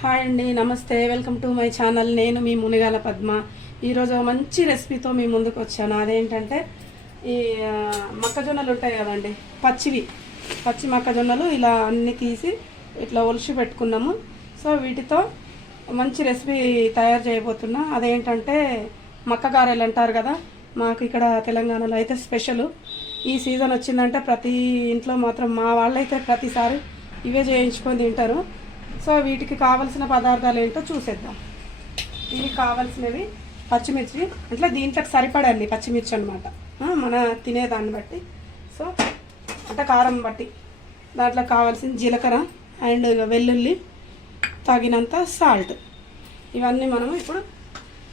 Hi అండి, నమస్తే. Welcome to my channel. నేను మీ మునిగాల పద్మ. ఈరోజు మంచి రెసిపీతో మీ ముందుకు వచ్చాను. అదేంటంటే ఈ మొక్కజొన్నలు ఉంటాయి కదండి, పచ్చి మొక్కజొన్నలు ఇలా అన్నీ తీసి ఇట్లా ఒలిచి పెట్టుకున్నాము. సో వీటితో మంచి రెసిపీ తయారు చేయబోతున్నా. అదేంటంటే మక్క గారెలు అంటారు కదా, మాకు ఇక్కడ తెలంగాణలో అయితే స్పెషల్. ఈ సీజన్ వచ్చిందంటే ప్రతి ఇంట్లో మాత్రం మా వాళ్ళైతే ప్రతిసారి ఇవే చేయించుకొని తింటారు. సో వీటికి కావలసిన పదార్థాలు ఏంటో చూసేద్దాం. దీనికి కావాల్సినవి పచ్చిమిర్చి, అంటే దీంట్లోకి సరిపడండి పచ్చిమిర్చి అనమాట, మన తినేదాన్ని బట్టి. సో అంటే కారం బట్టి. దాంట్లో కావాల్సిన జీలకర్ర అండ్ వెల్లుల్లి, తగినంత సాల్ట్. ఇవన్నీ మనం ఇప్పుడు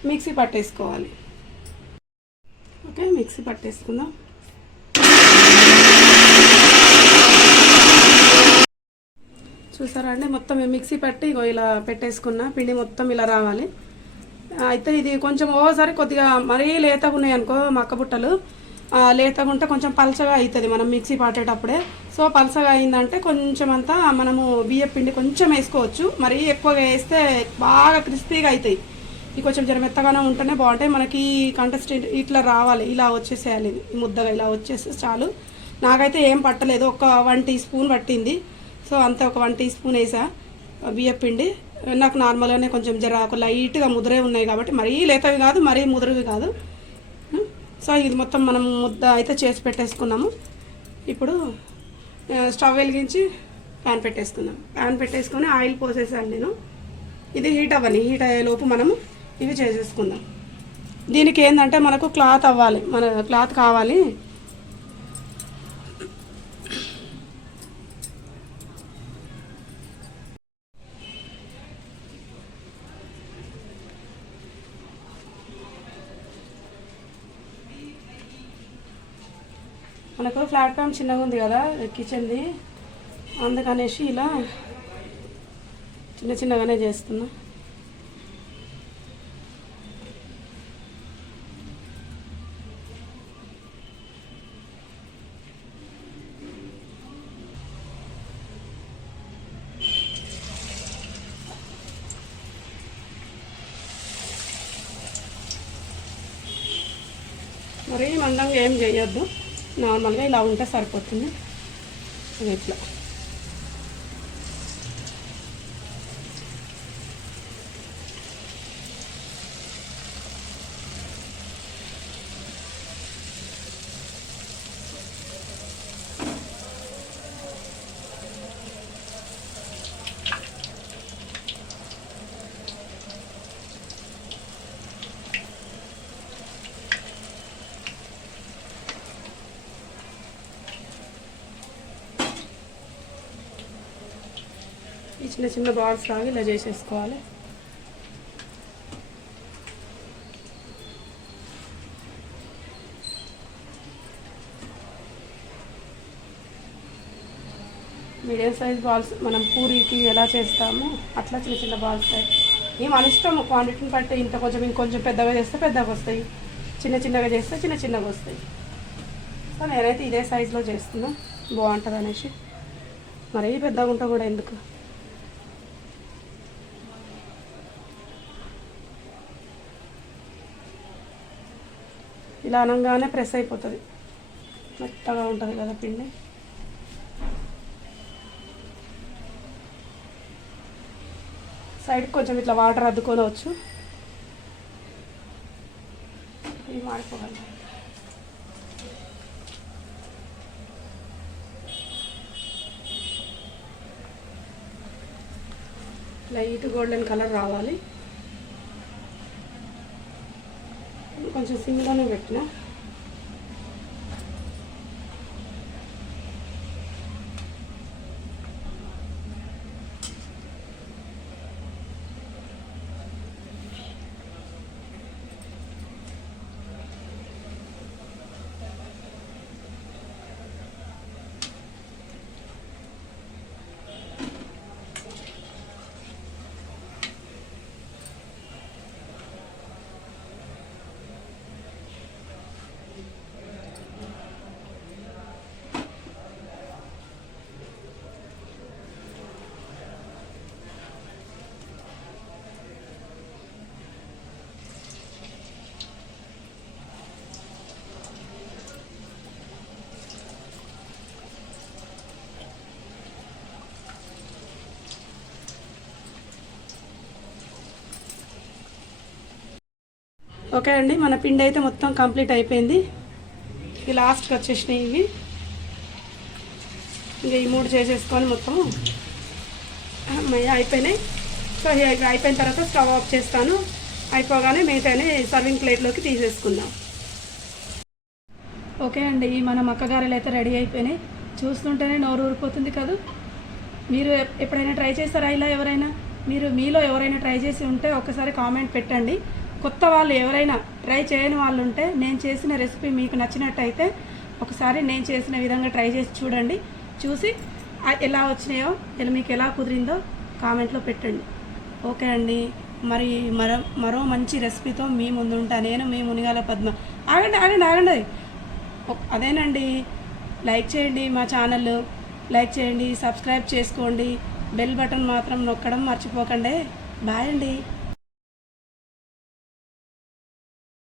మిక్సీ పట్టేసుకోవాలి. ఓకే, మిక్సీ పట్టేసుకుందాం. చూసారా అండి, మొత్తం మిక్సీ పట్టి ఇలా పెట్టేసుకున్న పిండి మొత్తం ఇలా రావాలి. అయితే ఇది కొంచెం ఓసారి కొద్దిగా మరీ లేతగా ఉన్నాయి అనుకో మక్క బుట్టలు, లేతగా ఉంటే కొంచెం పలచగా అవుతుంది మనం మిక్సీ పట్టేటప్పుడే. సో పలచగా అయిందంటే కొంచెం అంతా మనము బియ్యం పిండి కొంచెం వేసుకోవచ్చు. మరీ ఎక్కువగా వేస్తే బాగా క్రిస్పీగా అవుతాయి. ఇది కొంచెం జర మెత్తగానే ఉంటేనే బాగుంటాయి. మనకి కంటెస్టెంట్ ఇట్లా రావాలి, ఇలా వచ్చేసేయాలి, ముద్దగా ఇలా వచ్చేస్తే చాలు. నాకైతే ఏం పట్టలేదు, ఒక 1 టీ స్పూన్ పట్టింది. సో అంతే, ఒక 1 టీ స్పూన్ వేసా బియ్యం పిండి. నాకు నార్మల్గానే కొంచెం జర ఒక లైట్గా ముద్రే ఉన్నాయి కాబట్టి మరీ లేతవి కాదు, మరీ ముదురువి కాదు. సో ఇది మొత్తం మనం ముద్ద అయితే చేసి పెట్టేసుకున్నాము. ఇప్పుడు స్టవ్ వెలిగించి ప్యాన్ పెట్టేసుకుందాం. ప్యాన్ పెట్టేసుకొని ఆయిల్ పోసేసాను నేను. ఇది హీట్ అయ్యేలోపు మనము ఇవి చేసేసుకుందాం. దీనికి ఏంటంటే మనకు క్లాత్ అవ్వాలి, మన క్లాత్ కావాలి. మనకు ప్లాట్ఫామ్ చిన్నగా ఉంది కదా కిచెన్ది, అందుకనేసి ఇలా చిన్నగానే చేస్తున్నా. మరీ మందంగా ఏం చేయొద్దు, నార్మల్గా ఇలా ఉంటే సరిపోతుంది. ఇట్లా ఈ చిన్న బాల్స్ లాగా ఇలా చేసేసుకోవాలి. మీడియం సైజ్ బాల్స్ మనం పూరీకి ఎలా చేస్తామో అట్లా చిన్న బాల్స్ టైప్. ఇది మన ఇష్టం, క్వాంటిటీని బట్టి ఇంకొంచెం పెద్దగా చేస్తే పెద్దగా వస్తాయి, చిన్నగా చేస్తే చిన్నగా వస్తాయి. సో నేనైతే ఇదే సైజులో చేస్తున్నా, బాగుంటుంది అనేసి. మరీ పెద్దగా ఉంటా కూడా ఎందుకు. ఇలా అనగానే ప్రెస్ అయిపోతుంది, మెత్తగా ఉంటుంది కదా పిండి. సైడ్కి కొంచెం ఇట్లా వాటర్ అద్దుకోవచ్చు. ఇవి మాడిపోవాలి. లైట్ గోల్డెన్ కలర్ రావాలి. కొంచెం సిమ్లోనే పెట్టిన. ఓకే అండి, మన పిండి అయితే మొత్తం కంప్లీట్ అయిపోయింది. ఈ లాస్ట్కి వచ్చేసినాయి ఇవి. ఇంకా ఈ 3 చేసేసుకొని మొత్తం అయిపోయినాయి. సో ఇవి అయిపోయిన తర్వాత స్టవ్ ఆఫ్ చేస్తాను. అయిపోగానే మిగతానే సర్వింగ్ ప్లేట్లోకి తీసేసుకుందాం. ఓకే అండి, మన మక్కగారెలు అయితే రెడీ అయిపోయినాయి. చూస్తుంటేనే నోరు ఊరిపోతుంది కదా. మీరు ఎప్పుడైనా ట్రై చేస్తారా ఇలా? ఎవరైనా మీలో ఎవరైనా ట్రై చేసి ఉంటే ఒకసారి కామెంట్ పెట్టండి. కొత్త వాళ్ళు ఎవరైనా ట్రై చేయని వాళ్ళు ఉంటే నేను చేసిన రెసిపీ మీకు నచ్చినట్టయితే ఒకసారి నేను చేసిన విధంగా ట్రై చేసి చూడండి. చూసి ఎలా వచ్చినాయో మీకు ఎలా కుదిరిందో కామెంట్లో పెట్టండి. ఓకే అండి, మరి మరో మంచి రెసిపీతో మీ ముందు ఉంటా. నేను మీ మునిగాల పద్మ. ఆగండి. అదేనండి, లైక్ చేయండి, మా ఛానల్ లైక్ చేయండి, సబ్స్క్రైబ్ చేసుకోండి, బెల్ బటన్ మాత్రం నొక్కడం మర్చిపోకండి. బాయ్ అండి.